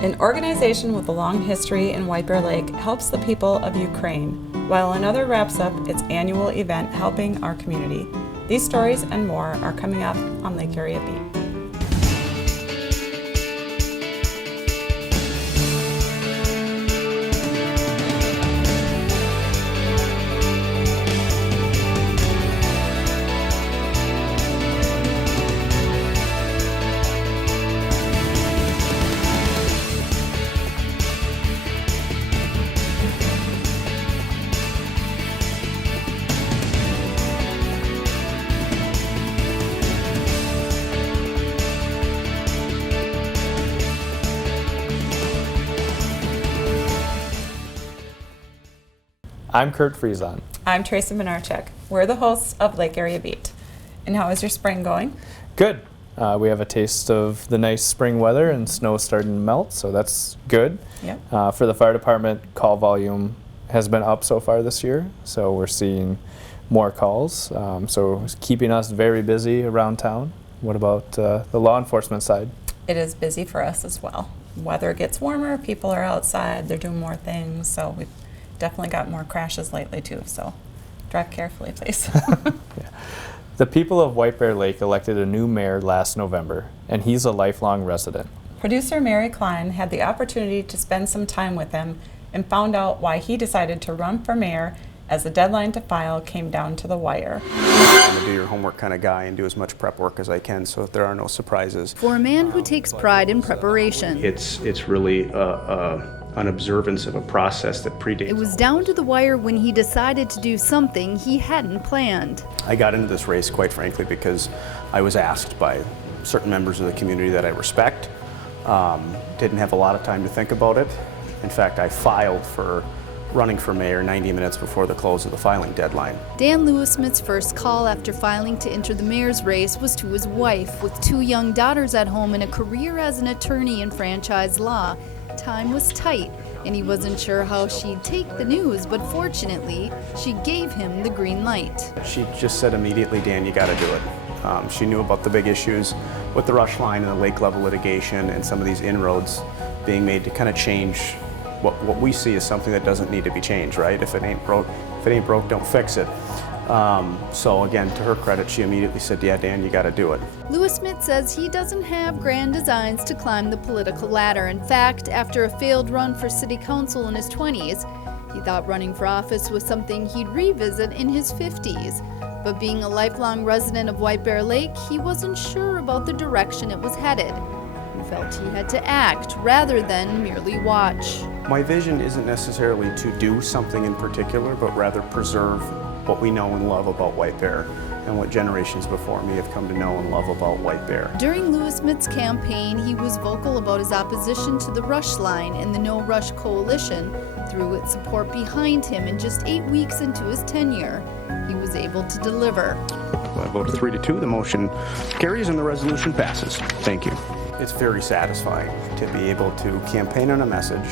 An organization with a long history in White Bear Lake helps the people of Ukraine, while another wraps up its annual event helping our community. These stories and more are coming up on Lake Area Beat. I'm Kurt Friesen. I'm Tracy Minarchek. We're the hosts of Lake Area Beat. And how is your spring going? Good. We have a taste of the nice spring weather and snow starting to melt, so that's good. Yep. For the fire department, call volume has been up so far this year, so we're seeing more calls. So it's keeping us very busy around town. What about the law enforcement side? It is busy for us as well. Weather gets warmer, people are outside, they're doing more things, so we've definitely got more crashes lately too, so drive carefully, please. Yeah. The people of White Bear Lake elected a new mayor last November, and he's a lifelong resident. Producer Mary Klein had the opportunity to spend some time with him and found out why he decided to run for mayor as the deadline to file came down to the wire. I'm a do your homework kind of guy and do as much prep work as I can so that there are no surprises. For a man who takes pride in preparation. It's really an observance of a process that predates. It was down to the wire when he decided to do something he hadn't planned. I got into this race, quite frankly, because I was asked by certain members of the community that I respect. Didn't have a lot of time to think about it. In fact, I filed for running for mayor 90 minutes before the close of the filing deadline. Dan Lewis-Smith's first call after filing to enter the mayor's race was to his wife. With 2 young daughters at home and a career as an attorney in franchise law, time was tight, and he wasn't sure how she'd take the news, but fortunately, she gave him the green light. She just said immediately, Dan, you gotta do it. She knew about the big issues with the rush line and the lake level litigation and some of these inroads being made to kind of change what we see as something that doesn't need to be changed, right? If it ain't broke, don't fix it. So again, to her credit, she immediately said, yeah, Dan, you gotta do it. Lewis-Smith says he doesn't have grand designs to climb the political ladder. In fact, after a failed run for city council in his 20s, he thought running for office was something he'd revisit in his 50s. But being a lifelong resident of White Bear Lake, he wasn't sure about the direction it was headed. He felt he had to act rather than merely watch. My vision isn't necessarily to do something in particular, but rather preserve what we know and love about White Bear and what generations before me have come to know and love about White Bear. During Lewis-Smith's campaign, he was vocal about his opposition to the Rush Line and the No Rush Coalition through its support behind him. And just 8 weeks into his tenure, he was able to deliver. By a vote of 3-2, the motion carries and the resolution passes. Thank you. It's very satisfying to be able to campaign on a message,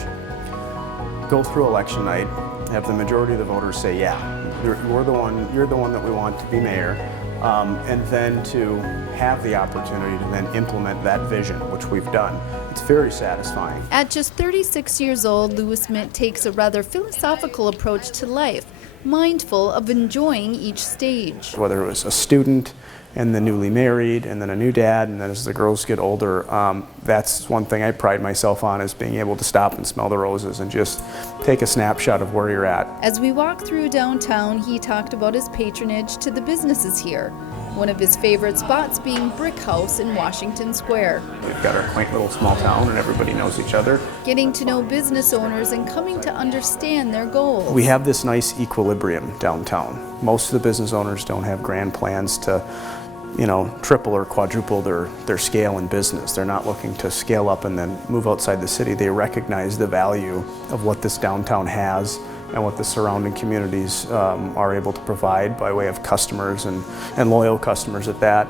go through election night, have the majority of the voters say, yeah, you're the one that we want to be mayor, and then to have the opportunity to then implement that vision, which we've done. It's very satisfying. At just 36 years old, Lewis-Smith takes a rather philosophical approach to life, mindful of enjoying each stage. Whether it was a student and the newly married and then a new dad, and then as the girls get older, that's one thing I pride myself on, is being able to stop and smell the roses and just take a snapshot of where you're at. As we walked through downtown, he talked about his patronage to the businesses here. One of his favorite spots being Brick House in Washington Square. We've got our quaint little small town and everybody knows each other. Getting to know business owners and coming to understand their goals. We have this nice equilibrium downtown. Most of the business owners don't have grand plans to, triple or quadruple their scale in business. They're not looking to scale up and then move outside the city. They recognize the value of what this downtown has and what the surrounding communities are able to provide by way of customers and loyal customers at that.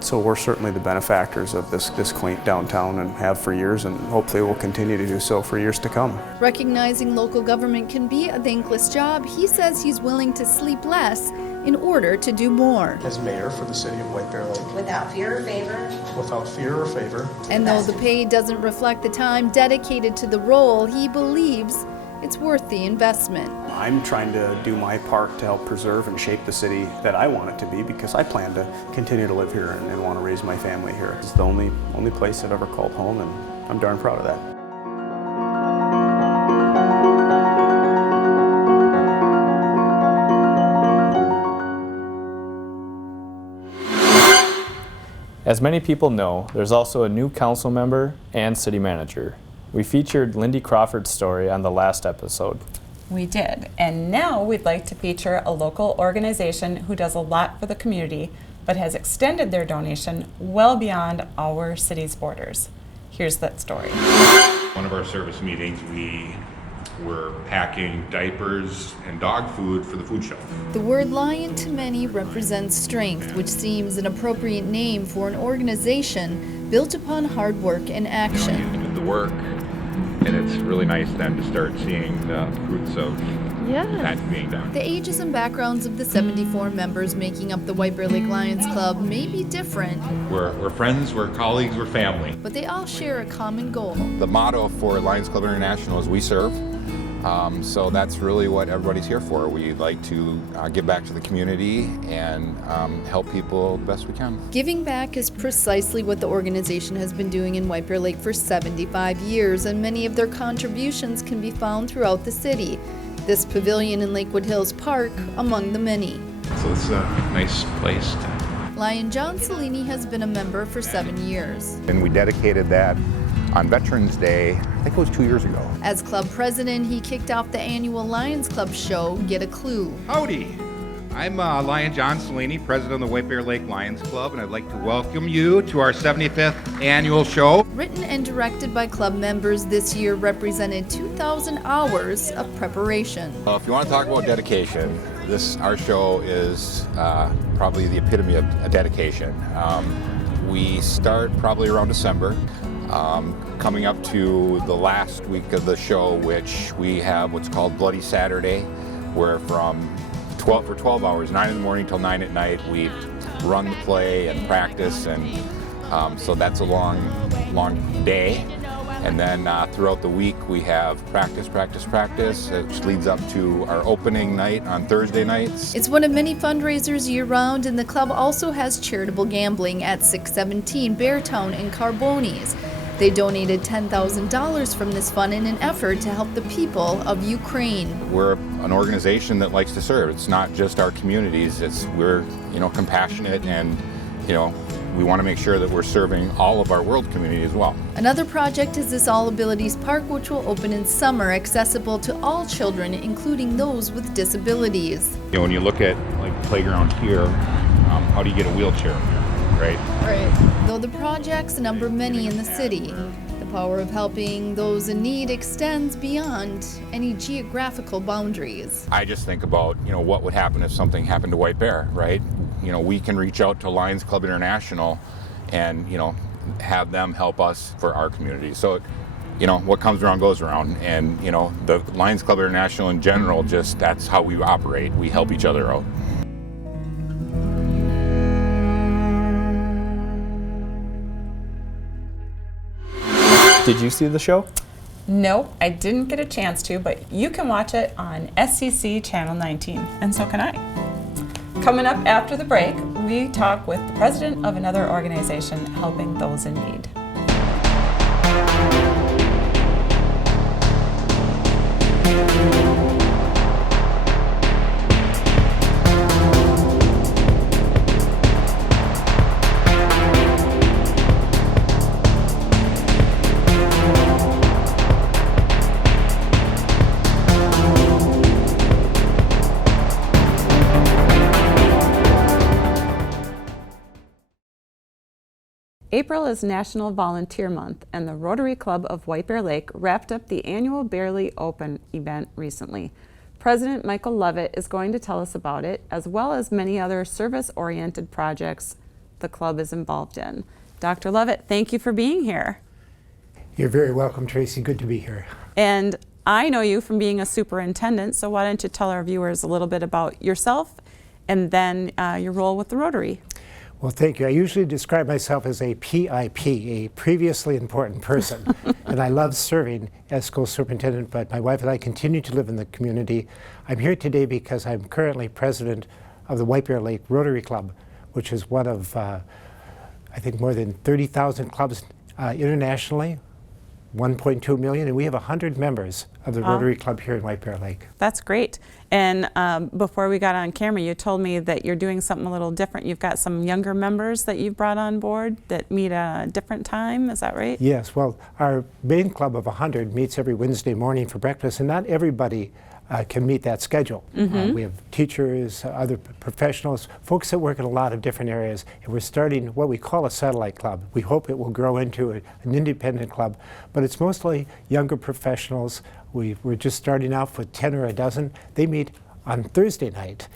So we're certainly the benefactors of this quaint downtown and have for years, and hopefully we'll continue to do so for years to come. Recognizing local government can be a thankless job, he says he's willing to sleep less in order to do more. As mayor for the city of White Bear Lake. Without fear or favor. Without fear or favor. And though the pay doesn't reflect the time dedicated to the role, he believes it's worth the investment. I'm trying to do my part to help preserve and shape the city that I want it to be, because I plan to continue to live here and want to raise my family here. It's the only place I've ever called home, and I'm darn proud of that. As many people know, there's also a new council member and city manager. We featured Lindy Crawford's story on the last episode. We did, and now we'd like to feature a local organization who does a lot for the community, but has extended their donation well beyond our city's borders. Here's that story. One of our service meetings, we were packing diapers and dog food for the food shelf. The word lion to many represents strength, which seems an appropriate name for an organization built upon hard work and action. You do the work, and it's really nice then to start seeing the fruits of that being done. The ages and backgrounds of the 74 members making up the White Bear Lake Lions Club may be different, We're friends, we're colleagues, we're family. but they all share a common goal. The motto for Lions Club International is "We serve." So that's really what everybody's here for. We like to give back to the community and help people the best we can. Giving back is precisely what the organization has been doing in White Bear Lake for 75 years, and many of their contributions can be found throughout the city. This pavilion in Lakewood Hills Park among the many. So it's a nice place to... Lion John Cellini has been a member for 7 years. And we dedicated that on Veterans Day, I think it was 2 years ago. As club president, he kicked off the annual Lions Club show, Get a Clue. Howdy, I'm Lion John Cellini, president of the White Bear Lake Lions Club, and I'd like to welcome you to our 75th annual show. Written and directed by club members, this year represented 2,000 hours of preparation. If you want to talk about dedication, our show is probably the epitome of a dedication. We start probably around December. Coming up to the last week of the show, which we have what's called Bloody Saturday, where for 12 hours, 9 in the morning till 9 at night, we run the play and practice, and so that's a long day. And then throughout the week we have practice, which leads up to our opening night on Thursday nights. It's one of many fundraisers year-round, and the club also has charitable gambling at 617 Beartown in Carbones. They donated $10,000 from this fund in an effort to help the people of Ukraine. We're an organization that likes to serve. It's not just our communities. We're compassionate, and we want to make sure that we're serving all of our world community as well. Another project is this All Abilities Park, which will open in summer, accessible to all children, including those with disabilities. When you look at like the playground here, how do you get a wheelchair here, right? Right. Though the projects number many in the city, the power of helping those in need extends beyond any geographical boundaries. I just think about, what would happen if something happened to White Bear, right? We can reach out to Lions Club International and, have them help us for our community. So, what comes around goes around. And, the Lions Club International in general, that's how we operate. We help each other out. Did you see the show? No, I didn't get a chance to, but you can watch it on SCC Channel 19, and so can I. Coming up after the break, we talk with the president of another organization helping those in need. April is National Volunteer Month, and the Rotary Club of White Bear Lake wrapped up the annual Barely Open event recently. President Michael Lovett is going to tell us about it, as well as many other service-oriented projects the club is involved in. Dr. Lovett, thank you for being here. You're very welcome, Tracy. Good to be here. And I know you from being a superintendent, so why don't you tell our viewers a little bit about yourself and then your role with the Rotary. Well, thank you. I usually describe myself as a PIP, a previously important person. And I love serving as school superintendent, but my wife and I continue to live in the community. I'm here today because I'm currently president of the White Bear Lake Rotary Club, which is one of, I think, more than 30,000 clubs internationally, 1.2 million, and we have 100 members of the Rotary Club here in White Bear Lake. That's great. And before we got on camera, you told me that you're doing something a little different. You've got some younger members that you've brought on board that meet at a different time. Is that right? Yes. Well, our main club of 100 meets every Wednesday morning for breakfast, and not everybody can meet that schedule. We have teachers, other professionals, folks that work in a lot of different areas, and we're starting what we call a satellite club. We hope it will grow into an independent club, but it's mostly younger professionals. We're just starting off with 10 or a dozen. They meet on Thursday night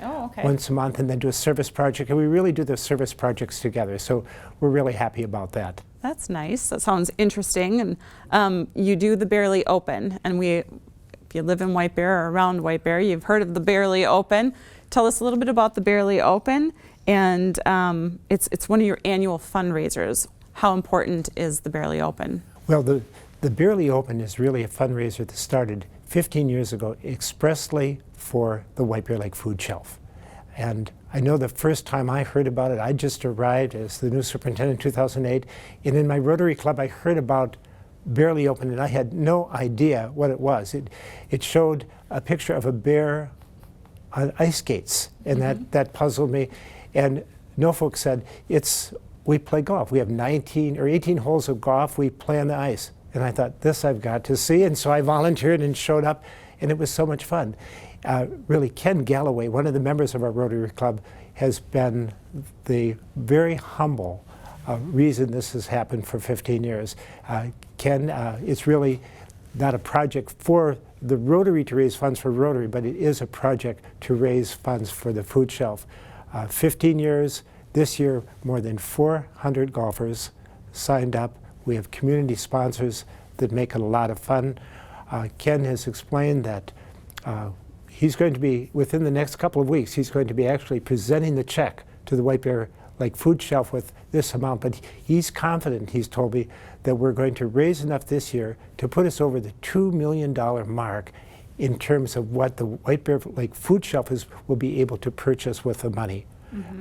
once a month and then do a service project, and we really do the service projects together, so we're really happy about that. That's nice. That sounds interesting. And you do the Barely Open, and if you live in White Bear or around White Bear, you've heard of the Barely Open. Tell us a little bit about the Barely Open, and it's one of your annual fundraisers. How important is the Barely Open? Well, the Barely Open is really a fundraiser that started 15 years ago expressly for the White Bear Lake Food Shelf. And I know the first time I heard about it, I just arrived as the new superintendent in 2008, and in my Rotary Club I heard about Barely Open, and I had no idea what it was. It showed a picture of a bear on ice skates, and that puzzled me. And no folks said, we play golf. We have 19 or 18 holes of golf. We play on the ice. And I thought, this I've got to see. And so I volunteered and showed up, and it was so much fun. Really, Ken Galloway, one of the members of our Rotary Club, has been the very humble reason this has happened for 15 years. Ken, it's really not a project for the Rotary to raise funds for Rotary, but it is a project to raise funds for the food shelf. 15 years, this year more than 400 golfers signed up. We have community sponsors that make it a lot of fun. Ken has explained that he's going to be, within the next couple of weeks, he's going to be actually presenting the check to the White Bear Lake Food Shelf with this amount, but he's confident, he's told me, that we're going to raise enough this year to put us over the $2 million mark in terms of what the White Bear Lake Food Shelf will be able to purchase with the money.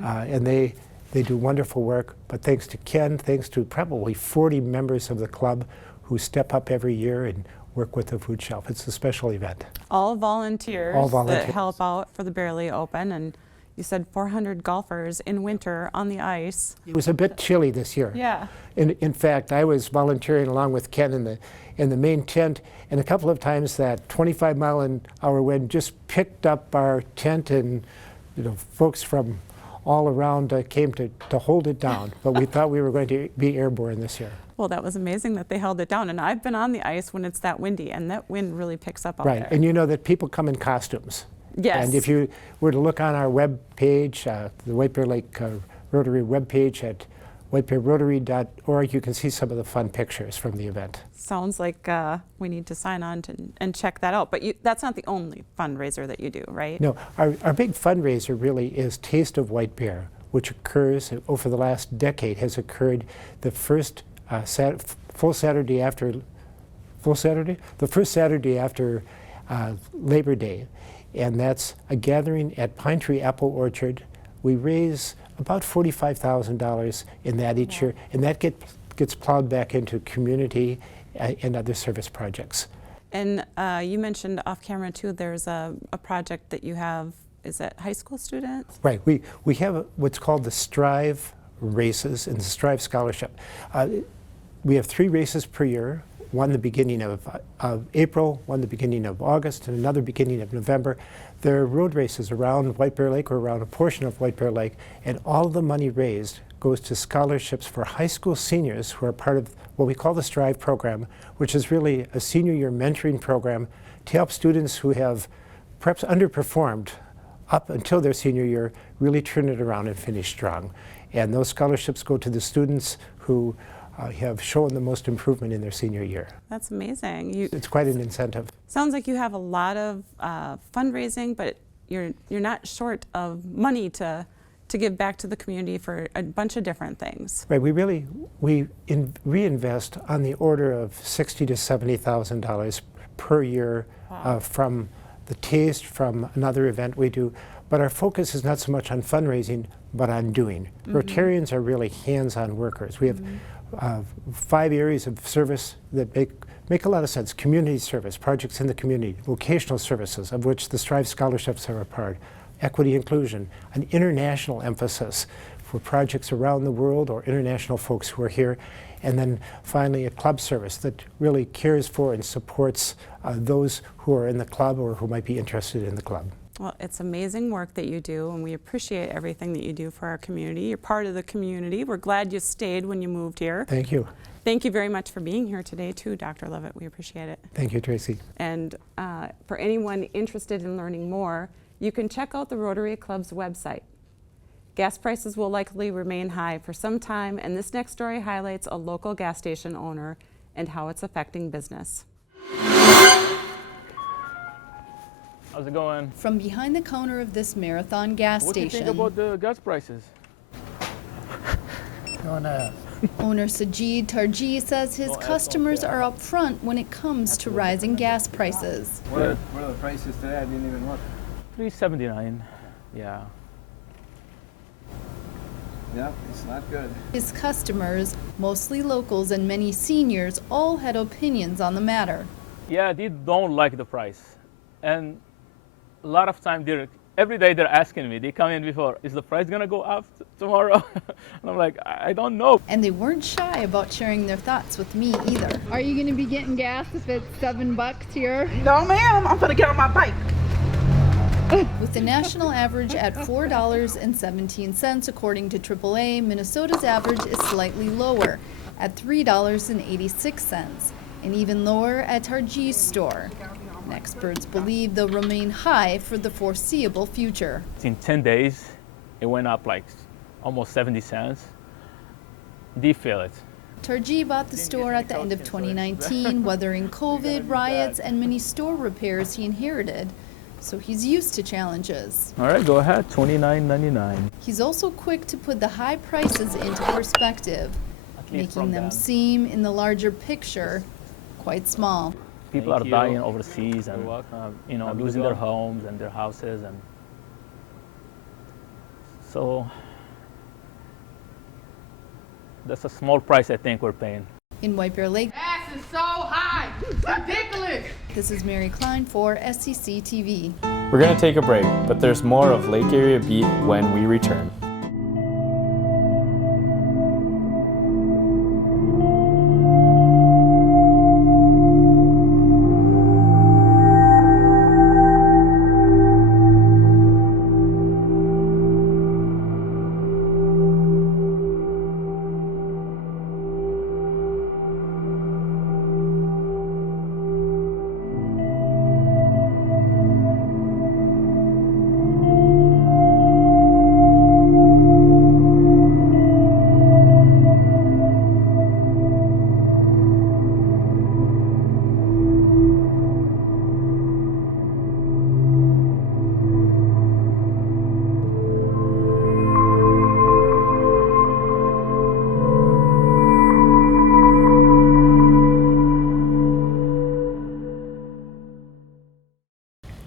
And they do wonderful work, but thanks to Ken, thanks to probably 40 members of the club who step up every year and work with the food shelf. It's a special event. All volunteers that help out for the Barely Open, and you said 400 golfers in winter on the ice. It was a bit chilly this year. Yeah. In fact, I was volunteering along with Ken in the main tent, and a couple of times that 25-mile-an-hour wind just picked up our tent, and folks from all around came to hold it down. But we thought we were going to be airborne this year. Well, that was amazing that they held it down. And I've been on the ice when it's that windy, and that wind really picks up out there. Right, and you know that people come in costumes. Yes. And if you were to look on our web page, the White Bear Lake Rotary web page at whitebearrotary.org, you can see some of the fun pictures from the event. Sounds like we need to sign on and check that out. But that's not the only fundraiser that you do, right? No, our big fundraiser really is Taste of White Bear, which occurs over the last decade, has occurred the first full Saturday after Labor Day. And that's a gathering at Pine Tree Apple Orchard. We raise about $45,000 in that each year, and that gets plowed back into community and other service projects. And you mentioned off camera too, there's a project that you have, is it high school students? Right, we have what's called the Strive races and the Strive Scholarship. We have 3 races per year. One the beginning of April, one the beginning of August, and another beginning of November. There are road races around White Bear Lake or around a portion of White Bear Lake, and all of the money raised goes to scholarships for high school seniors who are part of what we call the Strive program, which is really a senior year mentoring program to help students who have perhaps underperformed up until their senior year really turn it around and finish strong. And those scholarships go to the students who have shown the most improvement in their senior year. That's amazing. It's quite an incentive. Sounds like you have a lot of fundraising, but you're not short of money to give back to the community for a bunch of different things. Right, we reinvest on the order of $60,000 to $70,000 per year from the taste, from another event we do. But our focus is not so much on fundraising, but on doing. Rotarians are really hands-on workers. We have 5 areas of service that make a lot of sense. Community service, projects in the community, vocational services, of which the Strive scholarships are a part, equity inclusion, an international emphasis for projects around the world or international folks who are here, and then finally a club service that really cares for and supports those who are in the club or who might be interested in the club. Well, it's amazing work that you do, and we appreciate everything that you do for our community. You're part of the community. We're glad you stayed when you moved here. Thank you. Thank you very much for being here today, too, Dr. Levitt. We appreciate it. Thank you, Tracy. And for anyone interested in learning more, you can check out the Rotary Club's website. Gas prices will likely remain high for some time, and this next story highlights a local gas station owner and how it's affecting business. How's it going? From behind the counter of this marathon gas What do you station, think about the gas prices? owner Sajid Tarji says his customers are up front when it comes to rising gas prices. What are the prices today? I didn't even look. $3.79. Yeah. Yep, it's not good. His customers, mostly locals and many seniors, all had opinions on the matter. Yeah, they don't like the price. And a lot of time every day they're asking me, they come in before, is the price gonna go up tomorrow? And I'm like, I don't know. And they weren't shy about sharing their thoughts with me either. Are you gonna be getting gas if it's $7 here? No ma'am, I'm gonna get on my bike. With the national average at $4.17 according to AAA, Minnesota's average is slightly lower at $3.86, and even lower at Tarji's store. And experts believe they'll remain high for the foreseeable future. In 10 days, it went up like almost 70 cents. They feel it. Tarji bought the store at the end of 2019, weathering COVID, riots, and many store repairs he inherited. So he's used to challenges. All right, go ahead, $29.99. He's also quick to put the high prices into perspective, making them seem, in the larger picture, quite small. People are dying overseas and losing their homes and their houses, and so that's a small price I think we're paying. In White Bear Lake, Gas is so high, it's ridiculous. This is Mary Klein for SCC TV. We're going to take a break, but there's more of Lake Area Beat when we return.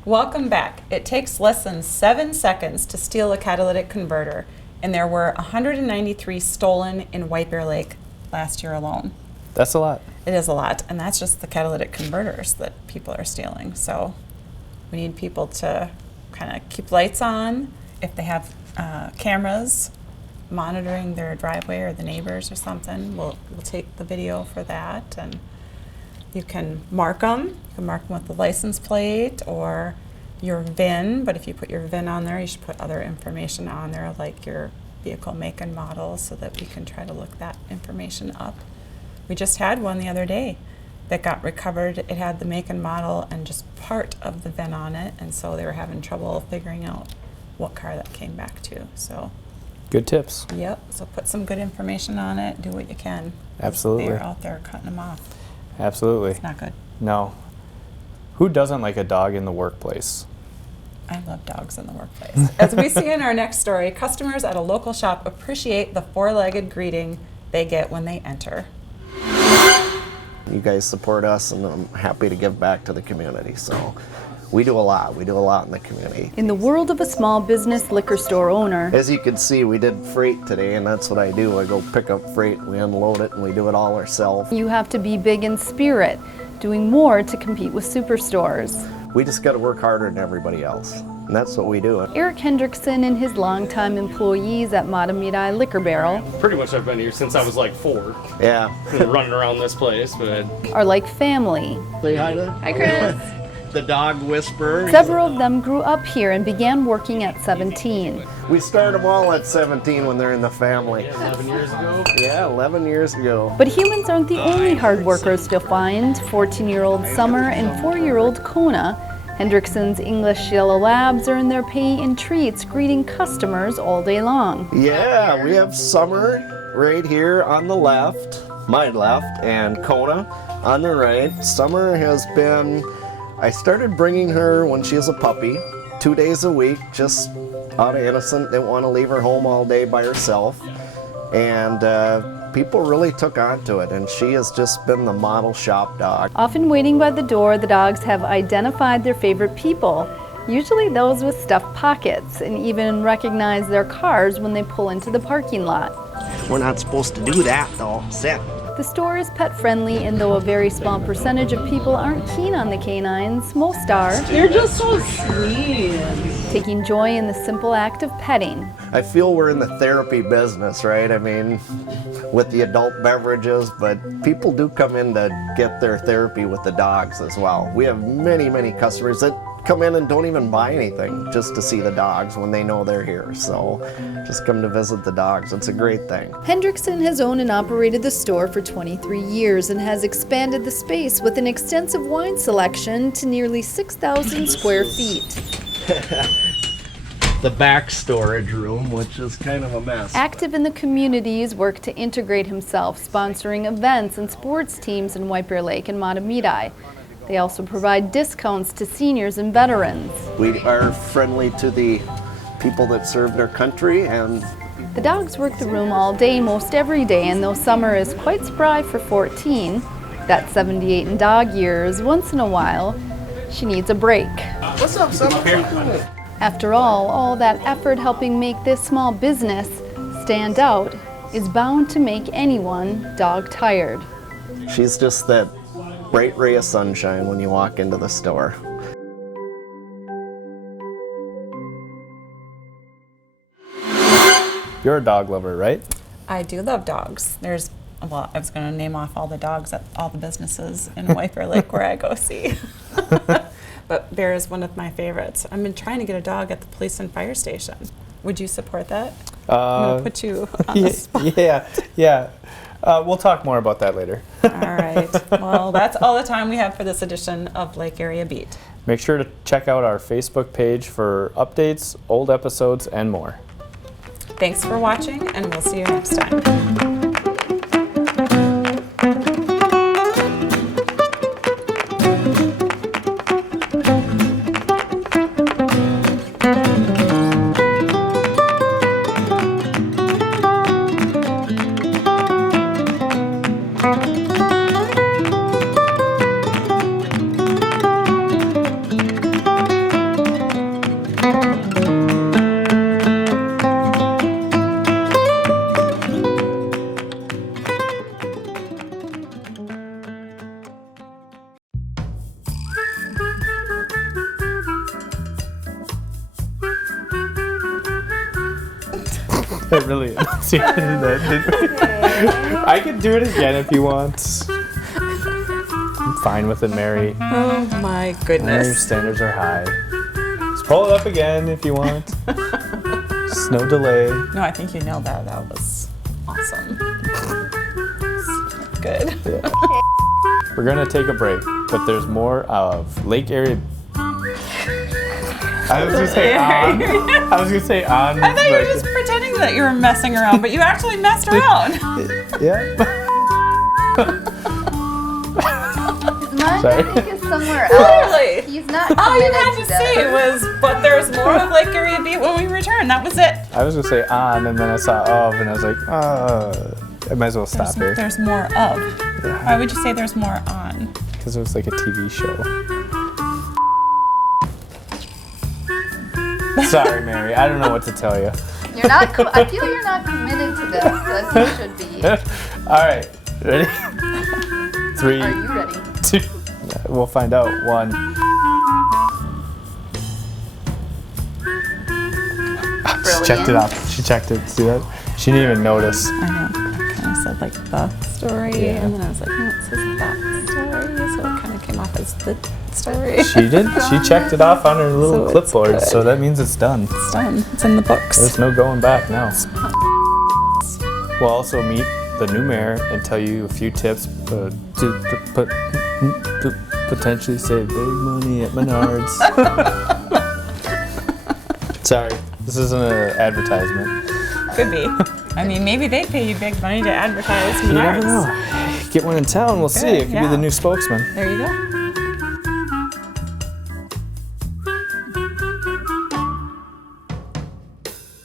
Welcome back. It takes less than 7 seconds to steal a catalytic converter, and there were 193 stolen in White Bear Lake last year alone. That's a lot. It is a lot, and that's just the catalytic converters that people are stealing. So we need people to kind of keep lights on. If they have cameras monitoring their driveway or the neighbors or something, we'll take the video for that, and you can mark them. You can mark them with the license plate or your VIN, but if you put your VIN on there, you should put other information on there, like your vehicle make and model, so that we can try to look that information up. We just had one the other day that got recovered. It had the make and model and just part of the VIN on it, and so they were having trouble figuring out what car that came back to. So good tips. Yep, so put some good information on it, do what you can. Absolutely. They're out there cutting them off. Absolutely. It's not good. No. Who doesn't like a dog in the workplace? I love dogs in the workplace. As we see in our next story, customers at a local shop appreciate the four-legged greeting they get when they enter. You guys support us, and I'm happy to give back to the community. So we do a lot. We do a lot in the community. In the world of a small business liquor store owner, As you can see, we did freight today, and that's what I do. I go pick up freight, we unload it, and we do it all ourselves. you have to be big in spirit, doing more to compete with superstores. We just got to work harder than everybody else, and that's what we do. Eric Hendrickson and his longtime employees at Matamidi Liquor Barrel Pretty much I've been here since I was like 4, Yeah. running around this place, but are like family. Say hi to Hi, Chris. the dog whisperer. Several of them grew up here and began working at 17. We start them all at 17 when they're in the family. 11 years ago. Yeah, 11 years ago. But humans aren't the only hard workers to find. 14-year-old Summer and 4-year-old Kona. Hendrickson's English Yellow Labs earn their pay in treats, greeting customers all day long. Yeah, we have Summer right here on the left, my left, and Kona on the right. Summer has been, I started bringing her when she was a puppy, 2 days a week, just out of innocent, didn't want to leave her home all day by herself. And people really took on to it, and she has just been the model shop dog. Often waiting by the door, the dogs have identified their favorite people, usually those with stuffed pockets, and even recognize their cars when they pull into the parking lot. We're not supposed to do that though. Sit. The store is pet friendly, and though a very small percentage of people aren't keen on the canines, most are. You're just so sweet. Taking joy in the simple act of petting. I feel we're in the therapy business, right? I mean, with the adult beverages, but people do come in to get their therapy with the dogs as well. We have many, many customers that come in and don't even buy anything just to see the dogs when they know they're here. So just come to visit the dogs. It's a great thing. Hendrickson has owned and operated the store for 23 years and has expanded the space with an extensive wine selection to nearly 6,000 square feet. The back storage room, which is kind of a mess. Active in the community's work to integrate himself, sponsoring events and sports teams in White Bear Lake and Matamidi. They also provide discounts to seniors and veterans. We are friendly to the people that served our country, and The dogs work the room all day, most every day, and though Summer is quite spry for 14, that's 78 in dog years, once in a while, she needs a break. what's up, Summer? After all that effort helping make this small business stand out is bound to make anyone dog tired. She's just that bright ray of sunshine when you walk into the store. You're a dog lover, right? I do love dogs. Well, I was going to name off all the dogs at all the businesses in White Bear Lake where I go see. But Bear is one of my favorites. I've been trying to get a dog at the police and fire station. Would you support that? I'm going to put you on the spot. Yeah. We'll talk more about that later. All right. Well, that's all the time we have for this edition of Lake Area Beat. Make sure to check out our Facebook page for updates, old episodes, and more. Thanks for watching, and we'll see you next time. I really seriously that. I could do it again if you want. I'm fine with it, Mary. Oh my I know goodness. your standards are high. Just pull it up again if you want. Just no delay. No, I think you nailed that. That was awesome. Good. Yeah. We're gonna take a break, but there's more of Lake Area. I was gonna say on. I was gonna say on. I thought you were just pretending that you were messing around, but you actually messed around. Yeah. Mine, Sorry. I think, is somewhere else. Clearly. He's not All you committed had to say was, but there's more of Lake Erie Beat when we return. That was it. I was gonna say on, and then I saw of, and I was like, I might as well stop here. There's more of. Why would you say there's more on? Because it was like a TV show. Sorry, Mary. I don't know what to tell you. You're not. I feel you're not committed to this as you should be. All right, ready? 3, Are you ready? 2. We'll find out. 1. She checked it off. She checked it. See that? She didn't even notice. I know. I kind of said like the story, and then I was like, no, it says that story, so it kind of came off as the story. She did. She checked it off on her little So clipboard, it's so that means it's done. It's done. It's in the books. There's no going back now. We'll also meet the new mayor and tell you a few tips to potentially save big money at Menards. Sorry, this isn't an advertisement. Could be. I mean, maybe they pay you big money to advertise You never Menards. know. Get one in town, we'll see. It could be the new spokesman. There you go.